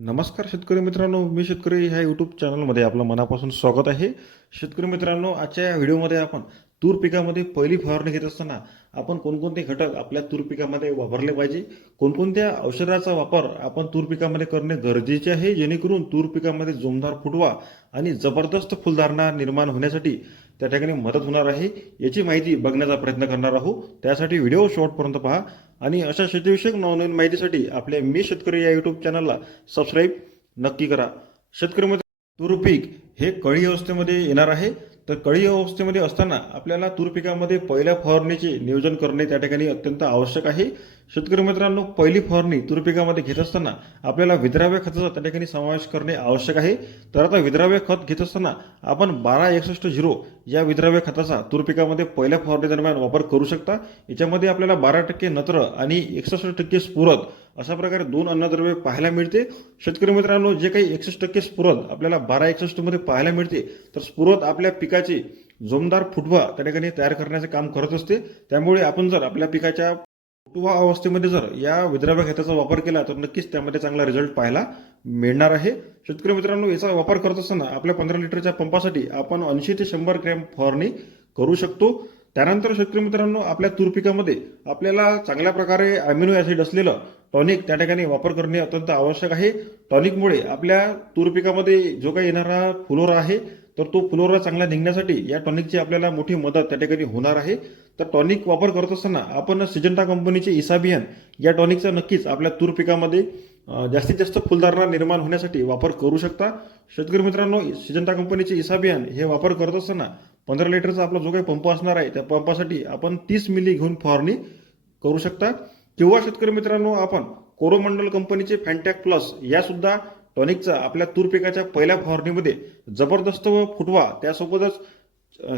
नमस्कार शेतकरी मित्रांनो मी शेतकरी ह्या यूट्यूब चॅनलमध्ये आपलं मनापासून स्वागत आहे. शेतकरी मित्रांनो आजच्या या व्हिडिओमध्ये आपण तूर पिकामध्ये पहिली फवारणी घेत असताना आपण कोणकोणते घटक आपल्या तूर पिकामध्ये वापरले पाहिजे? कोणकोणत्या औषधाचा वापर आपण तूर पिकामध्ये करणे गरजेचे आहे? जेणेकरून तूर पिकामध्ये जोमदार फुटवा आणि जबरदस्त फुलधारणा निर्माण होण्यासाठी त्या ठिकाणी मदत होणार आहे याची माहिती बघण्याचा प्रयत्न करणार आहोत. त्यासाठी व्हिडिओ शॉर्टपर्यंत पहा. आणि अशा शेतीविषयक नवनवीन माहितीसाठी आपल्या मी शेतकरी या यूट्यूब चॅनलला सबस्क्राईब नक्की करा. शेतकरी मित्र तूर पीक हे कळी अवस्थेमध्ये येणार आहे. तर कळी अवस्थेमध्ये असताना आपल्याला तूर पिकामध्ये पहिल्या फवारणीचे नियोजन करणे त्या ठिकाणी अत्यंत आवश्यक आहे. शेतकरी मित्रांनो पहिली फवारणी तूर पिकामध्ये घेत असताना आपल्याला विद्राव्य खताचा त्या ठिकाणी समावेश करणे आवश्यक आहे. तर आता विद्राव्य खत घेत असताना आपण बारा एकसष्ट झिरो या विद्राव्य खताचा तूर पिकामध्ये पहिल्या फवारणी दरम्यान वापर करू शकता. याच्यामध्ये आपल्याला बारा टक्के नत्र आणि एकसष्ट टक्के स्फुरद अशा प्रकारे दोन अन्नद्रव्ये पाहायला मिळते. शेतकरी मित्रांनो जे काही एकसष्ट टक्के स्फुरद आपल्याला बारा एकसष्टमध्ये पाहायला मिळते तर स्फुरद आपल्या पिकाची जोमदार फुटवा त्या ठिकाणी तयार करण्याचे काम करत असते. त्यामुळे आपण जर आपल्या पिकाच्या फुटवा अवस्थेमध्ये जर या विद्राव्य खताचा वापर केला तर नक्कीच त्यामध्ये चांगला रिझल्ट पाहायला मिळणार आहे. शेतकरी मित्रांनो याचा वापर करत असताना आपल्या पंधरा लिटरच्या पंपासाठी आपण ऐंशी ते शंभर ग्रॅम फवारणी करू शकतो. त्यानंतर शेतकरी मित्रांनो आपल्या तूर पिकामध्ये आपल्याला चांगल्या प्रकारे अमिनो ॲसिड असलेलं टॉनिक त्या ठिकाणी वापर करणे अत्यंत आवश्यक आहे. टॉनिकमुळे आपल्या तूर पिकामध्ये जो काही येणारा फुलोरा आहे तर तो फुलोरा चांगला निघण्यासाठी या टॉनिकची आपल्याला मोठी मदत त्या ठिकाणी होणार आहे. तर टॉनिक वापर करत असताना आपण सिजंटा कंपनीचे इसाबियन या टॉनिकचा नक्कीच आपल्या तूर पिकामध्ये जास्तीत जास्त फुलधारणा निर्माण होण्यासाठी वापर करू शकता. शेतकरी मित्रांनो सिजंटा कंपनीचे इसाबियन हे वापर करत असताना पंधरा लिटरचा आपला जो काही पंप असणार आहे त्या पंपासाठी आपण तीस मिली घेऊन फवारणी करू शकता. किंवा शेतकरी मित्रांनो आपण कोरोमंडल कंपनीचे फॅन्टॅक प्लस या सुद्धा टॉनिकचा आपल्या तूर पिकाच्या पहिल्या फवारणीमध्ये जबरदस्त व फुटवा त्यासोबतच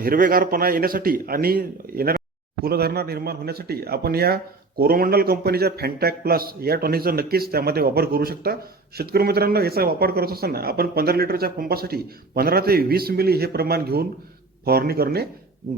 हिरवेगारपणा येण्यासाठी आणि येणाऱ्या फुलधारणा निर्माण होण्यासाठी आपण या कोरोमंडल कंपनीच्या फॅन्टॅक प्लस या टॉनिकचा नक्कीच त्यामध्ये वापर करू शकता. शेतकरी मित्रांनो याचा वापर करत असताना आपण पंधरा लिटरच्या पंपासाठी पंधरा ते वीस मिली हे प्रमाण घेऊन फवारणी करणे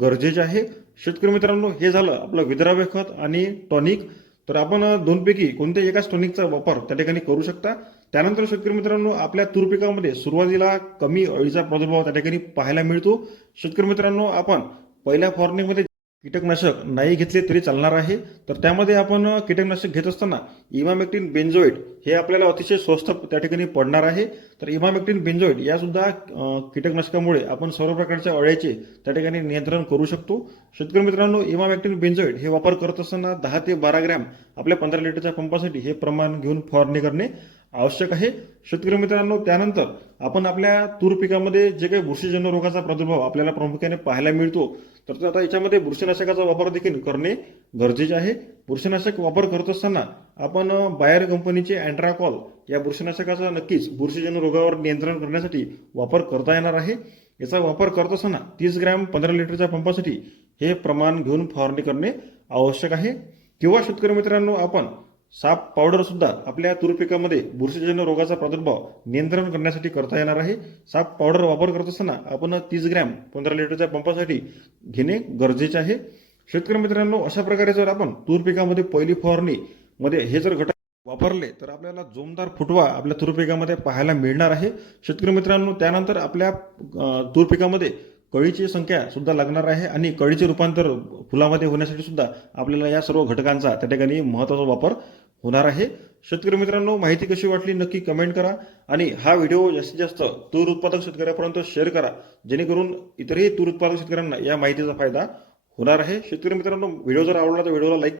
गरजेचे आहे. शेतकरी मित्रांनो हे झालं आपलं विद्राव्य खत आणि टॉनिक. तर आपण दोनपैकी कोणत्याही एकाच टॉनिकचा वापर त्या ठिकाणी करू शकता. त्यानंतर शेतकरी मित्रांनो आपल्या तूर पिकामध्ये सुरुवातीला कमी अळीचा प्रादुर्भाव त्या ठिकाणी पाहायला मिळतो. शेतकरी मित्रांनो आपण पहिल्या फवारणीमध्ये कीटकनाशक नाही घेतले तरी चालणार आहे. तर त्यामध्ये आपण कीटकनाशक घेत असताना इमामेक्टिन बेन्झोइड हे आपल्याला अतिशय स्वस्त त्या ठिकाणी पडणार आहे. तर इमामेक्टिन बेन्झोइड यासुद्धा कीटकनाशकामुळे आपण सर्व प्रकारच्या अळ्याचे त्या ठिकाणी नियंत्रण करू शकतो. शेतकरी मित्रांनो इमामेक्टिन बेन्झोइड हे वापर करत असताना दहा ते बारा ग्रॅम आपल्या पंधरा लिटरच्या पंपासाठी हे प्रमाण घेऊन फवारणी करणे आवश्यक आहे. शेतकरी मित्रांनो त्यानंतर आपण आपल्या तूर पिकामध्ये जे काही बुरशीजन्य रोगाचा प्रादुर्भाव आपल्याला प्रामुख्याने पाहायला मिळतो तर आता याच्यामध्ये बुरशीनाशकाचा वापर देखील करणे गरजेचे आहे. बुरशीनाशक वापर करत असताना आपण बायर कंपनीचे अँड्राकॉल या बुरशीनाशकाचा नक्कीच बुरशीजन्य रोगावर नियंत्रण करण्यासाठी वापर करता येणार आहे. याचा वापर करत असताना तीस ग्रॅम पंधरा लिटरच्या पंपासाठी हे प्रमाण घेऊन फवारणी करणे आवश्यक आहे. किंवा शेतकरी मित्रांनो आपण साप पावडर सुद्धा आपल्या तूर पिकामध्ये बुरशीजन्य रोगाचा प्रादुर्भाव नियंत्रण करण्यासाठी करता येणार आहे. साप पावडर वापर करत असताना आपण तीस ग्रॅम पंधरा लिटरच्या पंपासाठी घेणे गरजेचे आहे. शेतकरी मित्रांनो अशा प्रकारे जर आपण तूर पिकामध्ये पहिली फवारणी मध्ये हे जर घटक वापरले तर आपल्याला जोमदार फुटवा आपल्या तूर पिकामध्ये पाहायला मिळणार आहे. शेतकरी मित्रांनो त्यानंतर आपल्या अ, तूर पिकामध्ये कळीची संख्या सुद्धा लागणार आहे आणि कळीचे रूपांतर फुलामध्ये होण्यासाठी सुद्धा आपल्याला या सर्व घटकांचा त्या ठिकाणी महत्त्वाचा वापर होणार आहे. शेतकरी मित्रांनो माहिती कशी वाटली नक्की कमेंट करा आणि हा व्हिडिओ जास्तीत जास्त तूर उत्पादक शेतकऱ्यापर्यंत शेअर करा. जेणेकरून इतरही तूर उत्पादक शेतकऱ्यांना या माहितीचा फायदा होणार आहे. शेतकरी मित्रांनो व्हिडिओ जर आवडला तर व्हिडिओला लाईक